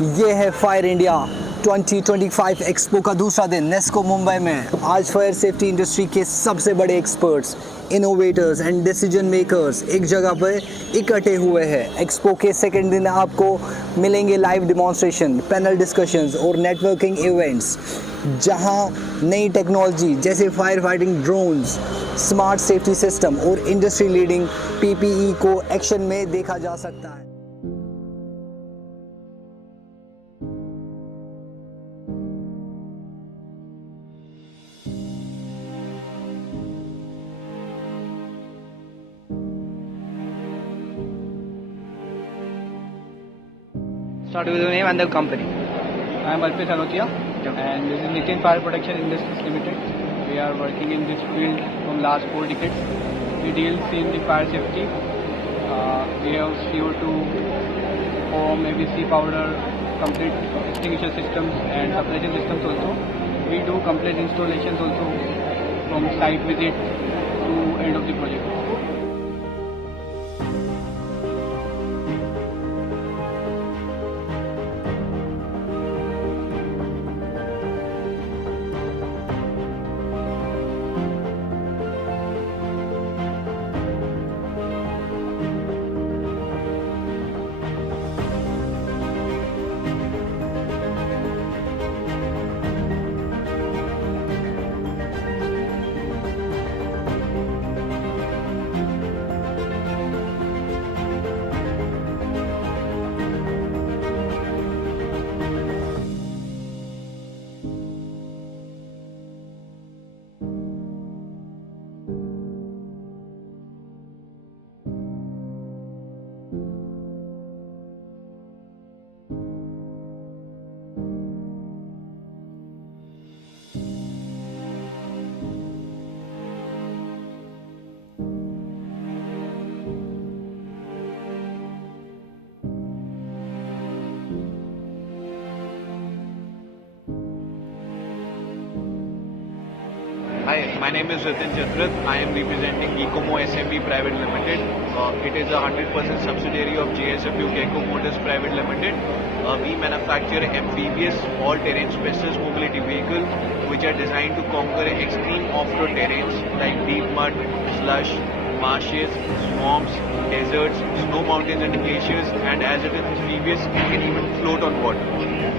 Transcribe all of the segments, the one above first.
ये है fire India 2025 expo का दूसरा दिन नेस्को मुंबई में। आज फायर सेफ्टी इंडस्ट्री के सबसे बड़े experts, innovators and decision makers एक जगह पर इकट्ठे हुए हैं। एक्सपो के सेकंड दिन आपको मिलेंगे लाइव डिमॉन्स्ट्रेशन, पैनल डिस्कशंस और नेटवर्किंग इवेंट्स, जहां नई टेक्नोलॉजी जैसे fire fighting drones, smart safety system और इंडस्ट्री लीडिंग पीपीई को एक्शन में देखा जा सकता है। Start with the name and the company. I am Alpesh Anotia and this is Nitin Fire Protection Industries Limited. We are working in this field from last 4 decades. We deal in the fire safety. We have CO2, foam, ABC powder, complete extinguisher systems and supply chain systems also. We do complete installations also from site visit to end of the project. Hi, my name is Ritin Chandrat. I am representing Gecomo SMB Private Limited. It is a 100% subsidiary of JSW Gecko Motors Private Limited. We manufacture amphibious all-terrain specialist mobility vehicles which are designed to conquer extreme off-road terrains like deep mud, slush, marshes, swamps, deserts, snow mountains and glaciers, and as it is amphibious, it can even float on water.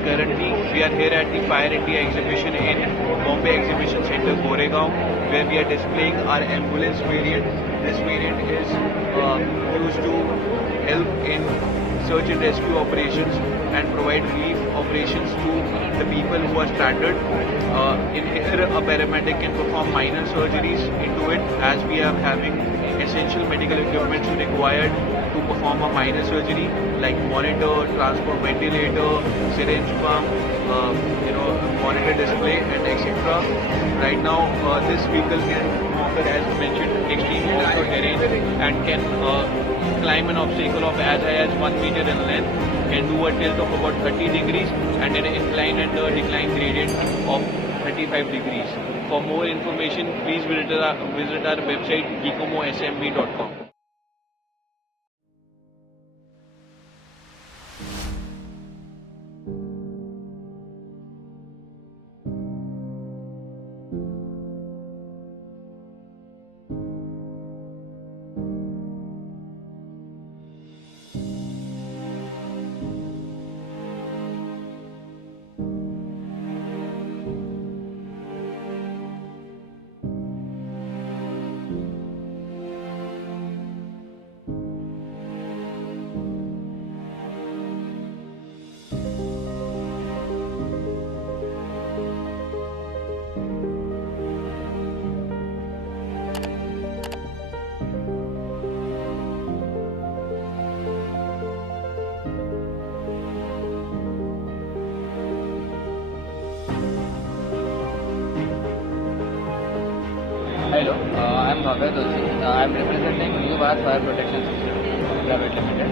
Currently, we are here at the Fire India exhibition in Bombay Exhibition Center, Goregaon, where we are displaying our ambulance variant. This variant is used to help in search and rescue operations and provide relief operations to the people who are stranded. In here, a paramedic can perform minor surgeries into it, as we are having essential medical equipment required to perform a minor surgery like monitor, transport ventilator, syringe pump, monitor display and etc. Right now, this vehicle can conquer, as mentioned, extreme off-road terrain and can climb an obstacle of as high as 1 meter in length, can do a tilt of about 30 degrees and an incline and decline gradient of 35 degrees. For more information, please visit our website gecomosmb.com. Hello, I am Bhavya Tulsi. I am representing New Bharat Fire Protection System Private Limited.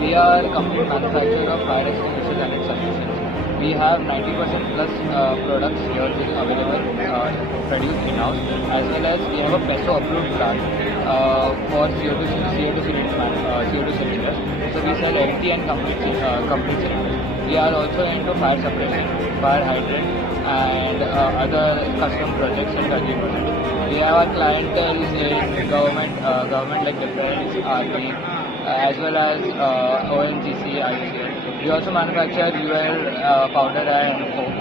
We are a complete manufacturer of fire extinguishers and its solutions. We have 90% plus products here being available, produced in-house, as well as we have a PESO approved plant for CO2 cylinders. So we sell LT and complete cylinders. We are also into fire suppression, fire hydrant, and other custom projects and country projects. We have our clientele in government like defense, army, as well as ONGC, IOCL. We also manufacture UL powder and foam.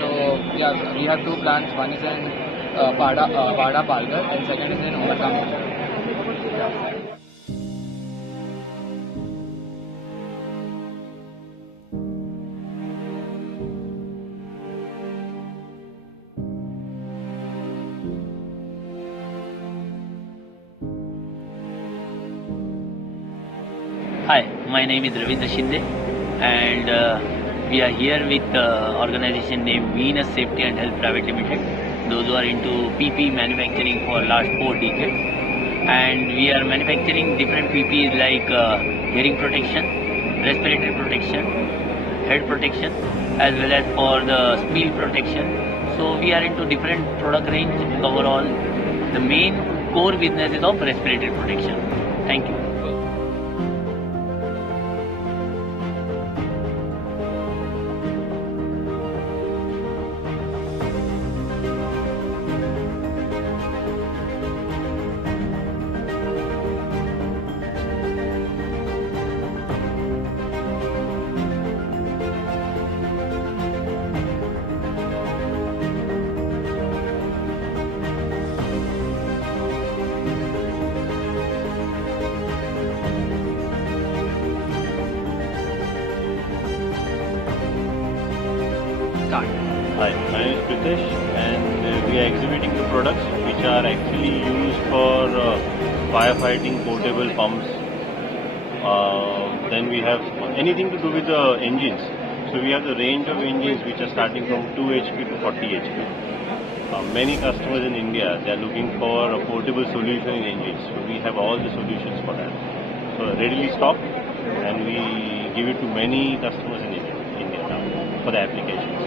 So yeah, we have two plants. One is in Pada Palghar, and second is in Omkar. Hi, my name is Ravindra Shinde, and we are here with organization named Venus Safety and Health Private Limited. Those who are into PP manufacturing for last 4 decades, and we are manufacturing different PPs like hearing protection, respiratory protection, head protection, as well as for the spill protection. So we are into different product range. Overall, the main core business is of respiratory protection. Thank you. Start. Hi, my name is Pritesh, and we are exhibiting the products which are actually used for firefighting portable pumps. Then we have anything to do with the engines. So we have the range of engines which are starting from 2 HP to 40 HP. Many customers in India, they are looking for a portable solution in engines. So we have all the solutions for that. So readily stocked, and we give it to many customers in India now for the applications.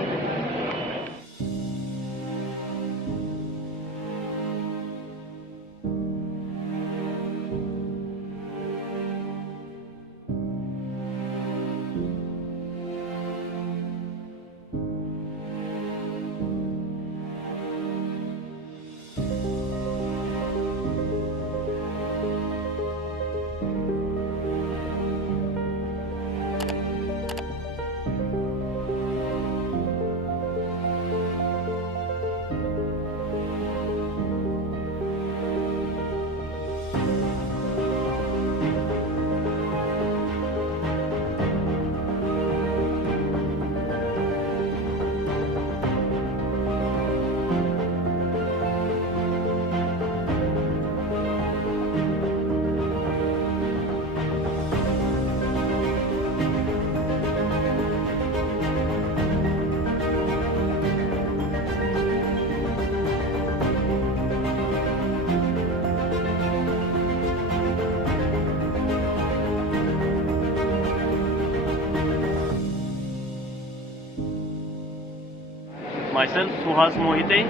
Myself, Suhas Mohite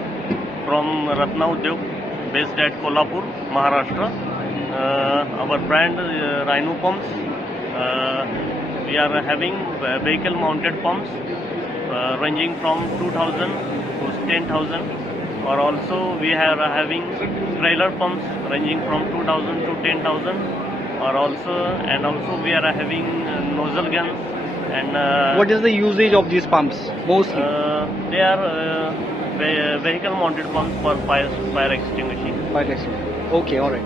from Ratna Udyog, based at Kolhapur, Maharashtra. Our brand Rhino Pumps. We are having vehicle mounted pumps ranging from 2000 to 10,000, or also we are having trailer pumps ranging from 2000 to 10,000, or also we are having nozzle guns. And What is the usage of these pumps mostly? they are vehicle mounted pumps for fire extinguishing. Fire extinguisher. Okay, all right.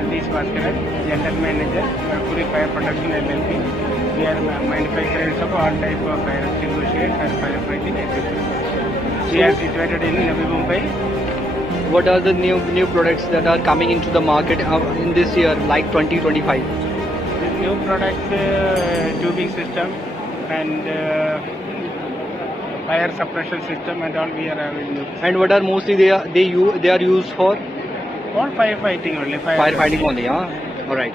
Satish Bhaskaran, General Manager, Manipuri Fire Protection LLP. We are manufacturers of all type of fire extinguishers and firefighting equipment. We are situated in Navi Mumbai. What are the new products that are coming into the market in this year, like 2025? The new products, tubing system and fire suppression system and all we are having. And what are mostly they are used for? All firefighting only. Firefighting only, huh? All right.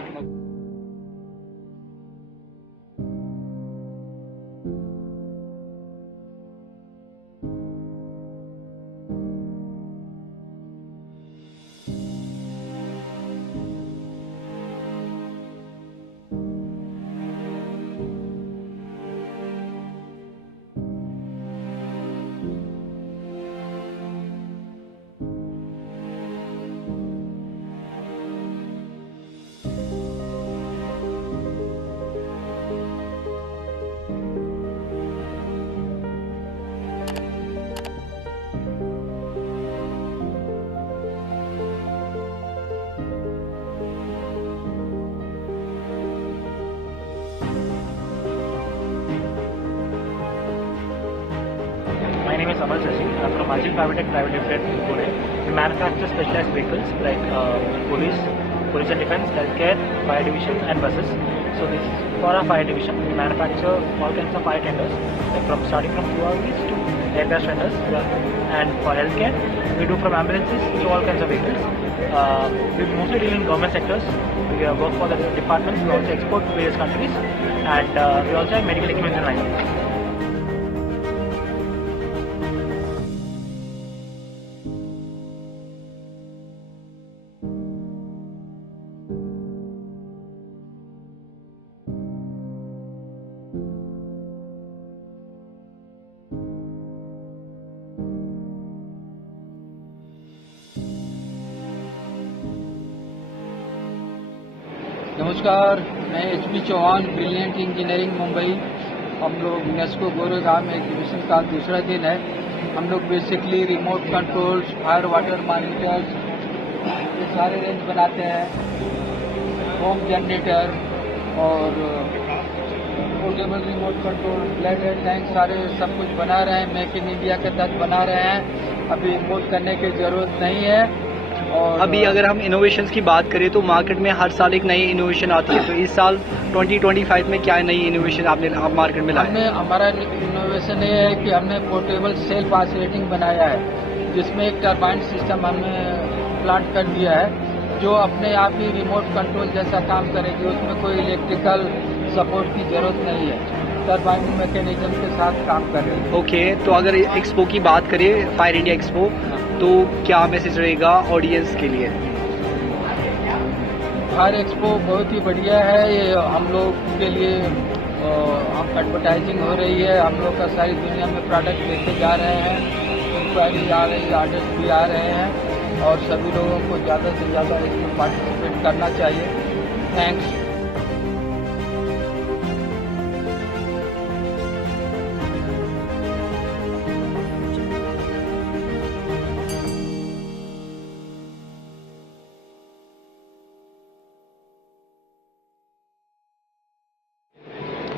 My name is Amal Shashi. I'm from Ajit Private Limited in Pune. We manufacture specialized vehicles like police and defense, healthcare, fire division and buses. So this is for our fire division. We manufacture all kinds of fire tenders, like starting from QRVs to aircraft tenders. And for healthcare, we do from ambulances to all kinds of vehicles. We mostly deal in government sectors. We work for the departments. We also export to various countries, and we also have medical equipment in line. नमस्कार, मैं HP Chauhan, brilliant engineering Mumbai. हम लोग नेस्को गोरेगांव में exhibition का दूसरा दिन है। हम लोग basically remote controls, fire water monitors, ये सारे रेंज बनाते हैं। होम जनरेटर और portable remote control, bladder tank, सारे सब कुछ बना रहे हैं। मेक इन इंडिया के तहत बना रहे हैं। अभी इम्पोर्ट करने की ज़रूरत नहीं है। और अभी अगर हम इनोवेशंस की बात करें तो मार्केट में हर साल एक नई इनोवेशन आती है, तो इस साल 2025 में क्या नई इनोवेशन आपने मार्केट में लाया? हमारा इनोवेशन ये है कि हमने पोर्टेबल सेल्फ आइसोलेटिंग बनाया है, जिसमें एक टरबाइन सिस्टम हमने प्लांट कर दिया है, जो अपने आप ही रिमोट कंट्रोल जैसा काम करेगी। उसमें कोई इलेक्ट्रिकल सपोर्ट की जरूरत नहीं है, टरबाइन मैकेनिज्म के साथ काम कर रही है। ओके, तो अगर एक्सपो की बात करें, फायर इंडिया एक्सपो, तो क्या मैसेज रहेगा ऑडियंस के लिए? फायर एक्सपो बहुत ही बढ़िया है। ये हम लोग के लिए हम एडवर्टाइजिंग हो रही है। हम लोग का सारी दुनिया में प्रोडक्ट लेके जा रहे हैं, इंक्वायरी आ रही है, ऑर्डर्स भी आ रहे हैं, और सभी लोगों को ज़्यादा से ज़्यादा इसमें पार्टिसिपेट करना चाहिए। थैंक्स।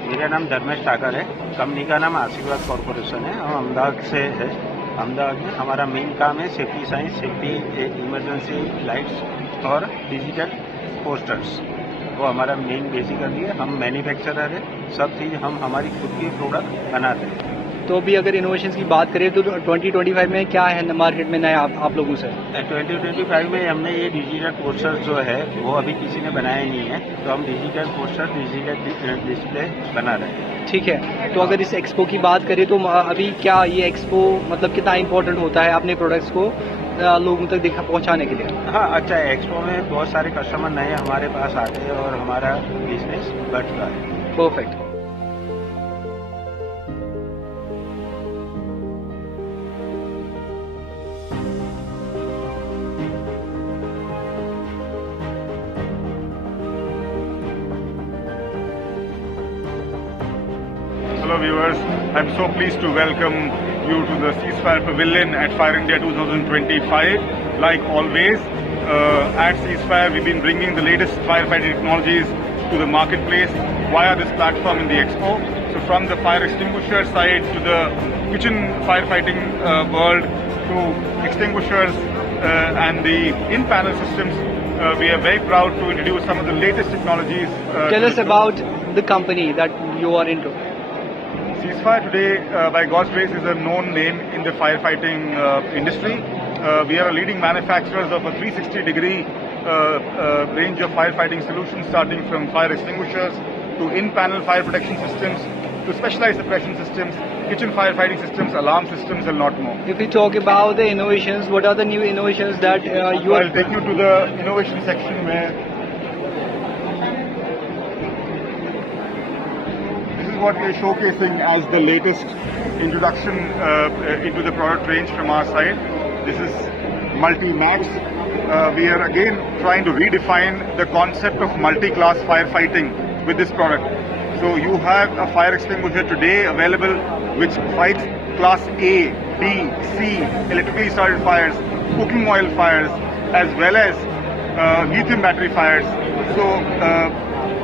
मेरा नाम धर्मेश ठाकर है। कंपनी का नाम आशीर्वाद कॉरपोरेशन है। हम अहमदाबाद से है। अहमदाबाद में हमारा मेन काम है safety science, safety emergency lights और डिजिटल पोस्टर्स। वो हमारा मेन बेसिकली है। हम मैन्युफैक्चरर है। सब चीज़ हम हमारी खुद की प्रोडक्ट बनाते हैं। तो अभी अगर इनोवेशंस की बात करें तो 2025 में क्या है मार्केट में नया आप लोगों से? 2025 में हमने ये डिजिटल पोस्टर जो है वो अभी किसी ने बनाया नहीं है, तो हम डिजिटल पोस्टर, डिजिटल डिस्प्ले बना रहे हैं। ठीक है, तो अगर इस एक्सपो की बात करें तो अभी क्या ये एक्सपो मतलब कितना इम्पोर्टेंट होता है अपने प्रोडक्ट्स को लोगों तक पहुंचाने के लिए? हाँ, अच्छा है। एक्सपो में बहुत सारे कस्टमर नए हमारे पास आते हैं और हमारा बिजनेस बढ़ता है। Perfect. Hello viewers, I'm so pleased to welcome you to the Ceasefire Pavilion at Fire India 2025. Like always, at Ceasefire we've been bringing the latest firefighting technologies to the marketplace via this platform in the expo. So from the fire extinguisher side to the kitchen firefighting world to extinguishers and the in-panel systems, we are very proud to introduce some of the latest technologies. Tell us about the company that you are into. Ceasefire today, by God's grace, is a known name in the firefighting industry. We are a leading manufacturers of a 360-degree range of firefighting solutions, starting from fire extinguishers to in-panel fire protection systems to specialized suppression systems, kitchen firefighting systems, alarm systems, and lot more. If we talk about the innovations, what are the new innovations that you are... I'll take you to the innovation section where this is what we are showcasing as the latest introduction into the product range from our side. This is Multi-Max. We are again trying to redefine the concept of multi-class firefighting with this product. So you have a fire extinguisher today available which fights class A, B, C, electrically started fires, cooking oil fires, as well as lithium battery fires. So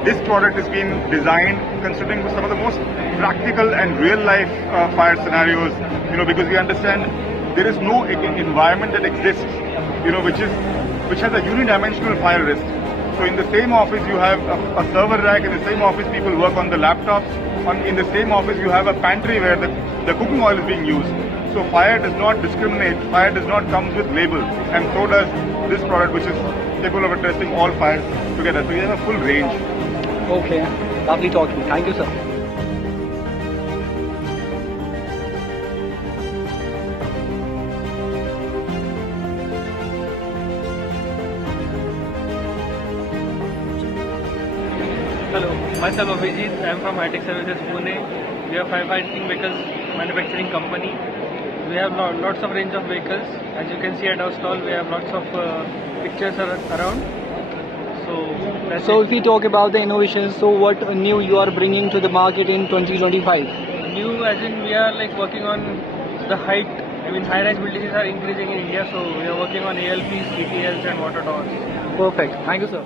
this product has been designed considering some of the most practical and real-life fire scenarios. Because we understand there is no environment that exists, which has a unidimensional fire risk. So in the same office you have a server rack, in the same office people work on the laptops, in the same office you have a pantry where the cooking oil is being used. So fire does not discriminate, fire does not come with label, and so does this product, which is capable of addressing all fires together. So we have a full range. Okay, lovely talking. Thank you, sir. Hello, myself Abhijit. I am from High-Tech Services Pune. We are firefighting vehicles manufacturing company. We have lots of range of vehicles. As you can see at our stall, we have lots of pictures around. So if we talk about the innovations, so what new you are bringing to the market in 2025? New as in we are working on the height. High-rise buildings are increasing in India, so we are working on ALPs, CTLs and water towers. Perfect. Thank you, sir.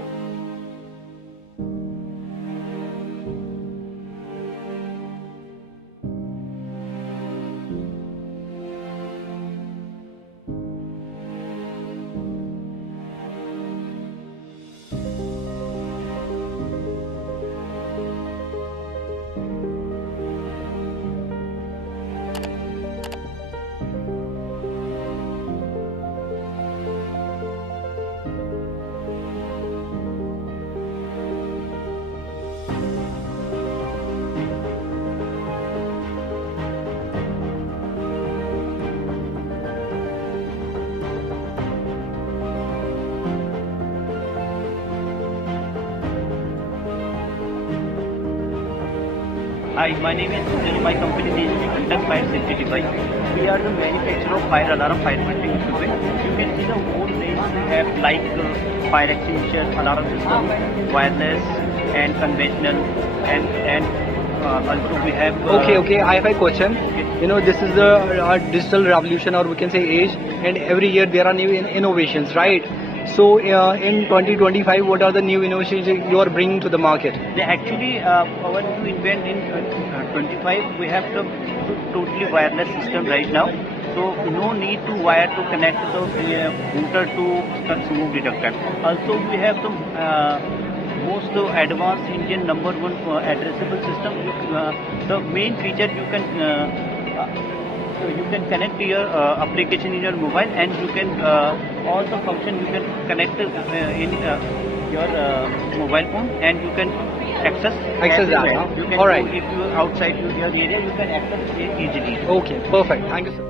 Hi, my name is Sunil. My company is Conduct Fire Safety Device. We are the manufacturer of fire alarm fire fighting equipment. You can see the whole range we have fire extinguisher, alarm system, wireless and conventional, and also we have... Okay, I have a question. This is the digital revolution, or we can say age, and every year there are new innovations, right? So in 2025, what are the new innovations you are bringing to the market? Actually, our new invent in 25, we have the totally wireless system right now. So no need to wire to connect the router to the smoke detector. Also, we have the most advanced Indian #1 addressable system. The main feature you can connect your application in your mobile, and you can all the function you can connect in your mobile phone, and you can access that. Huh? You can all right. If you are outside your area, you can access it easily. Okay, perfect. Thank you, sir.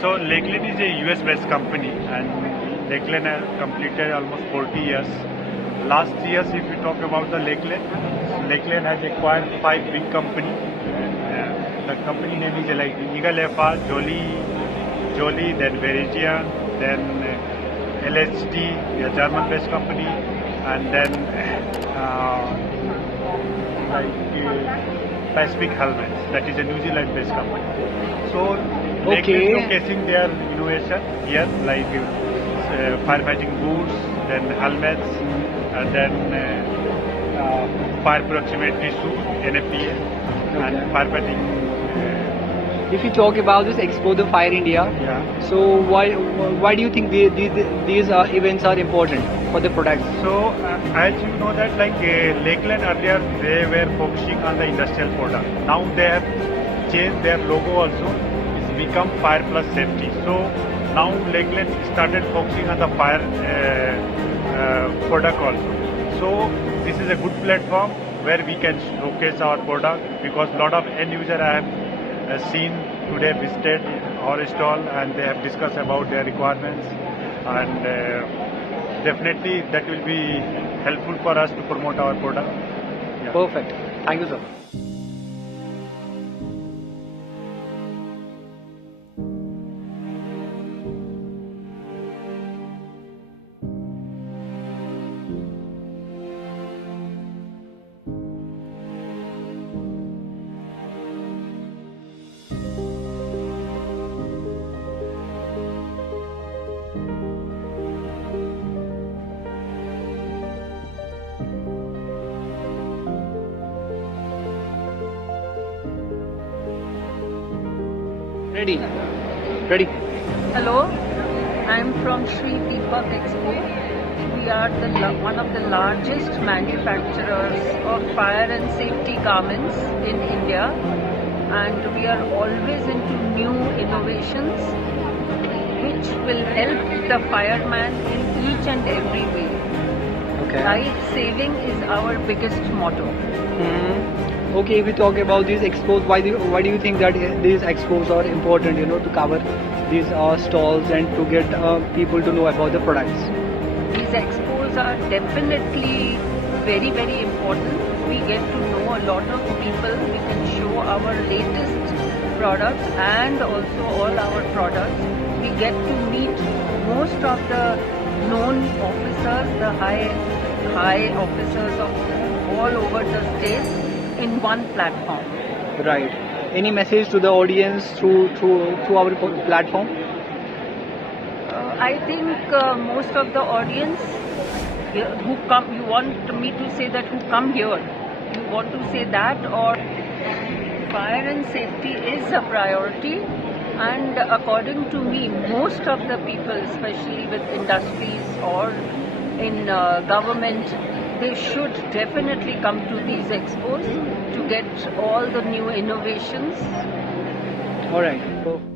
So Lakeland is a US-based company, and Lakeland has completed almost 40 years. Last years, if we talk about the Lakeland has acquired 5 big companies. The company name is like Eagle FR, Jolie, then Veridian, then LHD, a German-based company, and then Pacific Helmets, that is a New Zealand-based company. So Lakeland showcasing their innovation here, like firefighting boots, then helmets, and then fire proximity suit, NFPA, and firefighting. If you talk about this Expo the Fire India, so why do you think these events are important for the products? So as you know that like Lakeland earlier they were focusing on the industrial product. Now they have changed their logo also. It's become Fire Plus Safety. So now Lakeland started focusing on the fire product also. So this is a good platform where we can showcase our product, because a lot of end user I have seen today visited our stall and they have discussed about their requirements, and definitely that will be helpful for us to promote our product. Yeah. Perfect. Thank you, sir. Ready. Hello, I'm from Sri Deepak Expo. We are one of the largest manufacturers of fire and safety garments in India, and we are always into new innovations which will help the fireman in each and every way. Okay. Life saving is our biggest motto. Okay, if we talk about these expos, why do you think that these expos are important? To cover these stalls and to get people to know about the products. These expos are definitely very, very important. We get to know a lot of people. We can show our latest products and also all our products. We get to meet most of the known officers, the high officers of all over the states in one platform. Right. Any message to the audience through our platform? I think most of the audience who come, you want me to say that who come here, you want to say that, or fire and safety is a priority, and according to me, most of the people, especially with industries or in government, they should definitely come to these expos to get all the new innovations. All right.